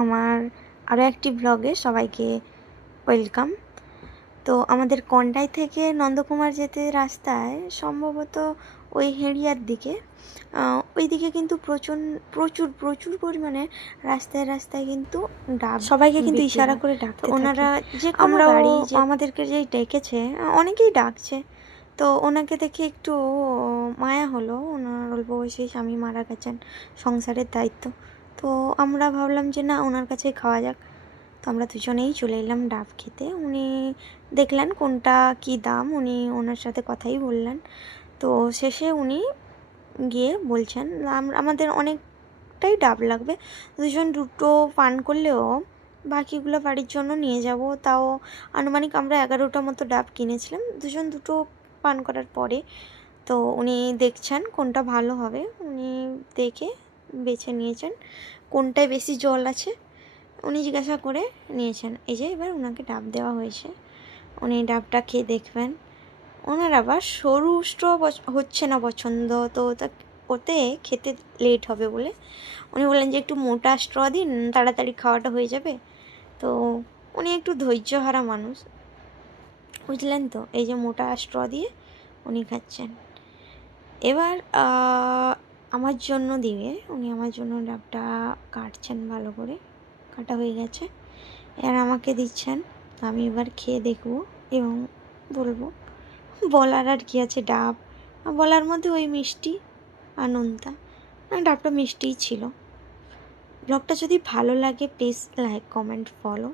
আমার আরও একটি ব্লগে সবাইকে ওয়েলকাম। তো আমাদের কন্টাই থেকে নন্দকুমার যেতে রাস্তায় সম্ভবত ওই হেড়িয়ার দিকে ওই দিকে কিন্তু প্রচুর প্রচুর পরিমাণে রাস্তায় রাস্তায় কিন্তু ডাব সবাইকে কিন্তু ইশারা করে ডাকতে ওনারা যে আমরা গাড়ি আমাদেরকে যে ডেকেছে অনেকেই ডাকছে। তো ওনাকে দেখে একটু মায়া হলো, ওনার অল্প বয়সী স্বামী মারা গেছেন, সংসারের দায়িত্ব। তো আমরা ভাবলাম যে না, ওনার কাছেই খাওয়া যাক। তো আমরা দুজনেই চলে এলাম ডাব খেতে। উনি দেখলেন কোনটা কি দাম, উনি ওনার সাথে কথাই বললেন। তো শেষে উনি গিয়ে বলছেন আমাদের অনেকটাই ডাব লাগবে, দুজন দুটো পান করলেও বাকিগুলো বাড়ির জন্য নিয়ে যাব। তাও আনুমানিক আমরা 11টা মতো ডাব কিনেছিলাম, দুজন দুটো পান করার পরে। তো উনি দেখছেন কোনটা ভালো হবে, উনি দেখে বেছে নিয়েছেন কোনটায় বেশি জল আছে, উনি জিজ্ঞাসা করে নিয়েছেন। এই যে এবার ওনাকে ডাব দেওয়া হয়েছে, উনি ডাবটা খেয়ে দেখবেন। ওনার আবার সরু স্ট্র হচ্ছে না পছন্দ, তো ওতে খেতে লেট হবে বলে উনি বললেন যে একটু মোটা স্ট্র দিন, তাড়াতাড়ি খাওয়াটা হয়ে যাবে। তো উনি একটু ধৈর্যহারা মানুষ, বুঝলেন তো, এই যে মোটা স্ট্র দিয়ে উনি খাচ্ছেন। এবার আমার জন্য দিয়ে উনি আমার জন্য ডাবটা কাটছেন, ভালো করে কাটা হয়ে গেছে। এবার আমাকে দিচ্ছেন, আমি এবার খেয়ে দেখব এবং বলবো। বলার আর কি আছে, ডাব বলার মধ্যে ওই মিষ্টি আর নোনতা, ডাবটা মিষ্টিই ছিল। ব্লগটা যদি ভালো লাগে প্লিজ লাইক, কমেন্ট, ফলো।